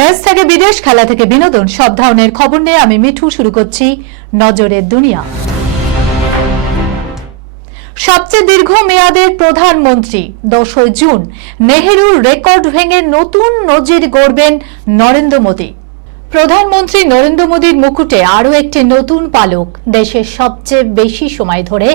দেশ থেকে বিদেশ, খেলা থেকে বিনোদন, সব ধরনের খবর নিয়ে আমি মিঠু শুরু করছি নজরের দুনিয়া। সবচেয়ে দীর্ঘ মেয়াদের প্রধানমন্ত্রী 10 জুন নেহেরুর রেকর্ড ভেঙে নতুন নজির গড়বেন নরেন্দ্র মোদী। প্রধানমন্ত্রী নরেন্দ্র মোদীর মুকুটে আরও একটি নতুন পালক। দেশের সবচেয়ে বেশি সময় ধরে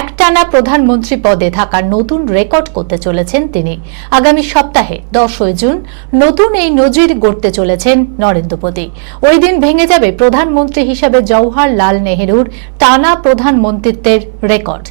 একটানা প্রধানমন্ত্রী পদে থাকার নতুন রেকর্ড করতে চলেছেন তিনি। আগামী সপ্তাহে 10 জুন নতুন এই নজির গড়তে চলেছেন নরেন্দ্র মোদী। ওই দিন ভেঙে যাবে প্রধানমন্ত্রী হিসেবে জওহরলাল নেহেরুর টানা প্রধানমন্ত্রিত্বের রেকর্ড,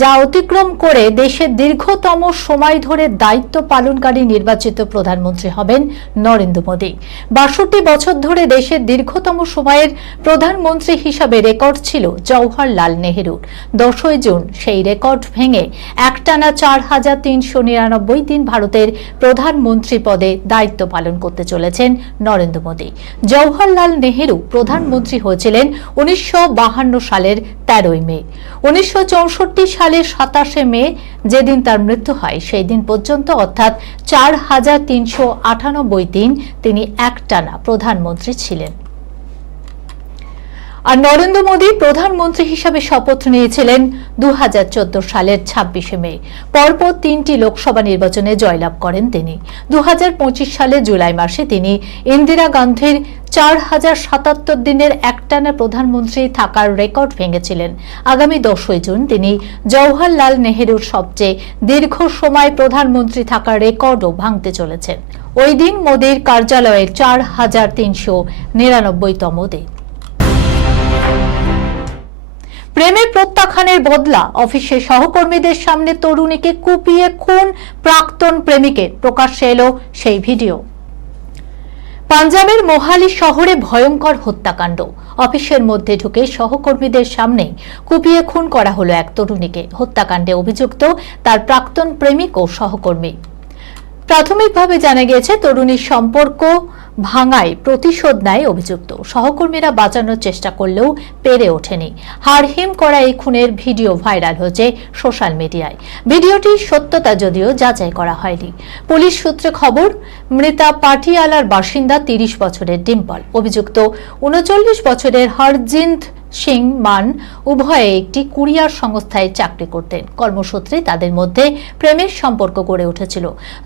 যা অতিক্রম করে দেশের দীর্ঘতম সময় ধরে দায়িত্ব পালনকারী নির্বাচিত প্রধানমন্ত্রী হবেন নরেন্দ্র মোদী। 62 বছর ধরে দেশের দীর্ঘতম সময়ের প্রধানমন্ত্রী হিসাবে রেকর্ড ছিল জওহরলাল নেহেরুর। 10 জুন সেই রেকর্ড ভেঙে একটানা 4399 দিন ভারতের প্রধানমন্ত্রী পদে দায়িত্ব পালন করতে চলেছেন নরেন্দ্র মোদী। জওহরলাল নেহেরু প্রধানমন্ত্রী হয়েছিলেন 1952 সালের 13 মে। 1964 সালের 27 মে যেদিন তার মৃত্যু হয়, সেই দিন পর্যন্ত অর্থাৎ 4398 দিন তিনি একটানা প্রধানমন্ত্রী ছিলেন। আর নরেন্দ্র মোদী প্রধানমন্ত্রী হিসাবে শপথ নিয়েছিলেন 2014 সালের 26 মে। পরপর 3টি লোকসভা নির্বাচনে জয়লাভ করেন তিনি। 2025 সালে জুলাই মাসে তিনি ইন্দিরা গান্ধীর 4077 দিনের একটানা প্রধানমন্ত্রী থাকার রেকর্ড ভেঙেছিলেন। আগামী 10 জুন তিনি জওহরলাল নেহেরুর সবচেয়ে দীর্ঘ সময় প্রধানমন্ত্রী থাকার রেকর্ডও ভাঙতে চলেছেন। ওই দিন মোদীর কার্যালয়ের 4399তম দিন। প্রেমের প্রত্যাখ্যানের বদলা অফিসের সহকর্মীদের সামনে তরুণীকে কুপিয়ে খুন প্রাক্তন প্রেমিকের, প্রকাশ্যে এলো সেই ভিডিও। পাঞ্জাবের মোহালি শহরে ভয়ঙ্কর হত্যাকাণ্ড। অফিসের মধ্যে ঢুকে সহকর্মীদের সামনে কুপিয়ে খুন করা হলো এক তরুণীকে। হত্যাকাণ্ডে অভিযুক্ত তার প্রাক্তন প্রেমিক ও সহকর্মী। প্রাথমিকভাবে জানা গিয়েছে তরুণীর সম্পর্ক ভাঙায় প্রতিশোধ নেয় অভিযুক্ত। সহকর্মীরা বাঁচানোর চেষ্টা করলেও পেরে ওঠেনি। হাড়হিম করা এই খুনের ভিডিও ভাইরাল হয়েছে সোশ্যাল মিডিয়ায়। ভিডিওটির সত্যতা যদিও যাচাই করা হয়নি। পুলিশ সূত্রে খবর, মৃতা পাটিয়ালার বাসিন্দা 30 বছরের ডিম্পল, অভিযুক্ত 39 বছরের হরজিন্দ সিং মান উভয়ে একটি কুরিয়ার সংস্থায় চাকরি করতেন। কর্মসূত্রে তাদের মধ্যে প্রেমের সম্পর্ক গড়ে উঠেছিল,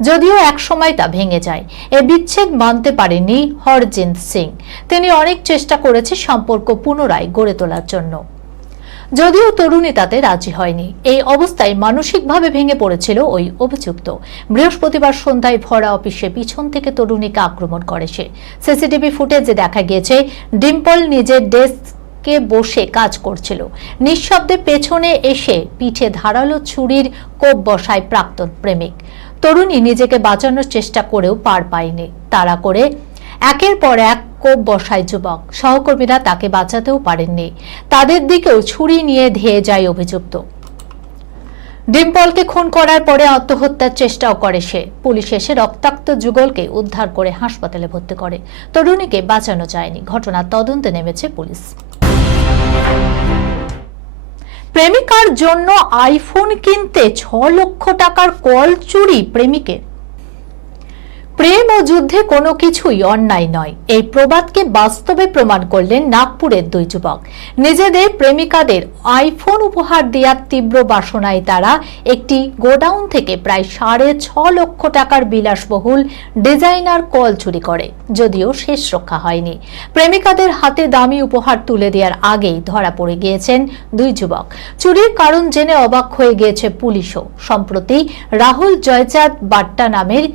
যদিও একসময় তা ভেঙে যায়। এ বিচ্ছেদ মানতে পারেননি হরজিন্দ সিং। তিনি অনেক চেষ্টা করেছে সম্পর্ক পুনরায় গড়ে তোলার জন্য, যদিও তরুণী তাতে রাজি হয়নি। এই অবস্থায় মানসিকভাবে ভেঙে পড়েছিল ওই অভিযুক্ত। বৃহস্পতিবার সন্ধ্যায় ভরা অফিসে পিছন থেকে তরুণীকে আক্রমণ করে সে। সিসিটিভি ফুটেজে দেখা গিয়েছে ডিম্পল নিজের ডেস্কে বসে কাজ করছিল। নিঃশব্দে পেছনে এসে পিঠে ধারালো ছুরির কোপ বসায় প্রাক্তন প্রেমিক। তরুণী নিজেকে বাঁচানোর চেষ্টা করেও পার পায়নি। তাড়া করে একের পর এক কোপ বসায় যুবক। সহকর্মীরা তাকে বাঁচাতেও পারেননি। তাদের দিকেও ছুরি নিয়ে ধেয়ে যায় অভিযুক্ত। ডিম্পলকে খুন করার পরে আত্মহত্যার চেষ্টাও করে সে। পুলিশ এসে রক্তাক্ত যুগলকে উদ্ধার করে হাসপাতালে ভর্তি করে। তরুণীকে বাঁচানো যায়নি। ঘটনার তদন্তে নেমেছে পুলিশ। প্রেমিকার জন্য আইফোন কিনতে 6 লক্ষ টাকার কল চুরি প্রেমিকের। প্রেম ও যুদ্ধে কোনো কিছুই অন্যায় নয়, এই প্রবাদকে বাস্তবে প্রমাণ করলেন নাগপুরের 2 যুবক। নিজেদের প্রেমিকাদের আইফোন উপহার দেওয়ার তীব্র বাসনায় তারা একটি গোডাউন থেকে প্রায় 6.5 লক্ষ টাকার বিলাসবহুল ডিজাইনার কল চুরি করে, যদিও শেষ রক্ষা হয়নি। প্রেমিকাদের হাতে দামি উপহার তুলে দেওয়ার আগেই ধরা পড়ে গিয়েছেন 2 যুবক। চুরির কারণ জেনে অবাক হয়ে গিয়েছে পুলিশও। সম্প্রতি রাহুল জয়চাঁদ বাট্টা নামের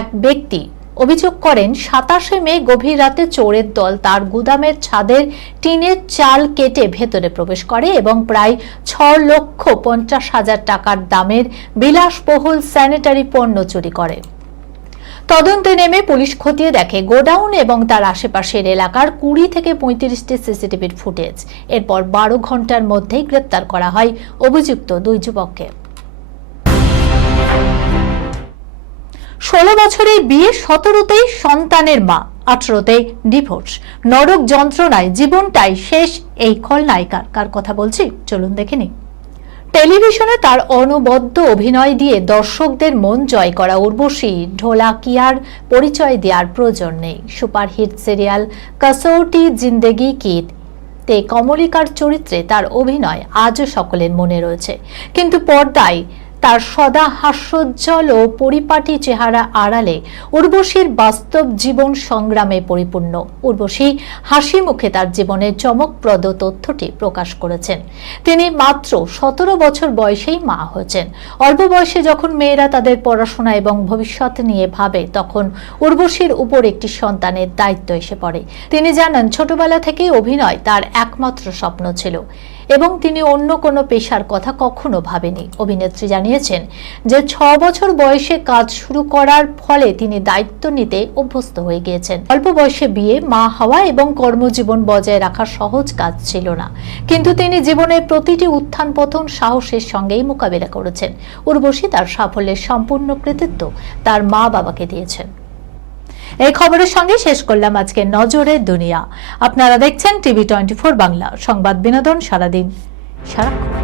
এক ব্যক্তি অভিযোগ করেন, 27 মে গভীর রাতে চোরের দল তার গুদামের ছাদের টিনের চাল কেটে ভেতরে প্রবেশ করে এবং প্রায় 6,50,000 টাকার দামের বিলাসবহুল স্যানিটারি পণ্য চুরি করে। তদন্তে নেমে পুলিশ খতিয়ে দেখে গোডাউন এবং তার আশেপাশের এলাকার 20 থেকে 35টি সিসিটিভির ফুটেজ। এরপর 12 ঘন্টার মধ্যেই গ্রেপ্তার করা হয় অভিযুক্ত 2 যুবককে। 16 বছরের বিয়ে, 17তেই সন্তানের মা, 18তে ডিভোর্স। নরক যন্ত্রণায় জীবনটাই শেষ এই খলনায়িকার। কার কথা বলছি চলুন দেখে নিই। টেলিভিশনে তার অনবদ্য অভিনয় দিয়ে দর্শকদের মন জয় করা উর্বশী ঢোলাকিয়ার পরিচয় দেওয়ার প্রয়োজন নেই। সুপারহিট সিরিয়াল কসৌটি জিন্দেগি কি তে কমলিকার চরিত্রে তার অভিনয় আজও সকলের মনে রয়েছে, কিন্তু পর্দায় তার সদা হাস্যোজ্জ্বল ও পরিপাটি চেহারা আড়ালে উর্বশীর বাস্তব জীবন সংগ্রামে পরিপূর্ণ। উর্বশী হাসি মুখে তার জীবনের চমকপ্রদ তথ্যটি প্রকাশ করেছেন। তিনি মাত্র 17 বছর বয়সেই মা হয়েছেন। অল্প বয়সে যখন মেয়েরা তাদের পড়াশোনা এবং ভবিষ্যৎ নিয়ে ভাবে, তখন উর্বশীর উপর একটি সন্তানের দায়িত্ব এসে পড়ে। তিনি জানান, ছোটবেলা থেকেই অভিনয় তার একমাত্র স্বপ্ন ছিল এবং তিনি অন্য কোনো পেশার কথা কখনো ভাবেনি। অভিনেত্রী জানিয়েছেন যে 6 বছর বয়সে কাজ শুরু করার ফলে তিনি দায়িত্ব নিতে অভ্যস্ত হয়ে গিয়েছেন। অল্প বয়সে বিয়ে, মা হওয়া এবং কর্মজীবন বজায় রাখা সহজ কাজ ছিল না, কিন্তু তিনি জীবনের প্রতিটি উত্থান পতন সাহসের সঙ্গেই মোকাবিলা করেছেন। উর্বশী তার সাফল্যের সম্পূর্ণ কৃতিত্ব তার মা বাবাকে দিয়েছেন। এই খবরের সঙ্গে শেষ করলাম আজকে নজরের দুনিয়া। আপনারা দেখছেন টিভি 24 বাংলা, সংবাদ বিনোদন সারাদিন সারাক্ষণ।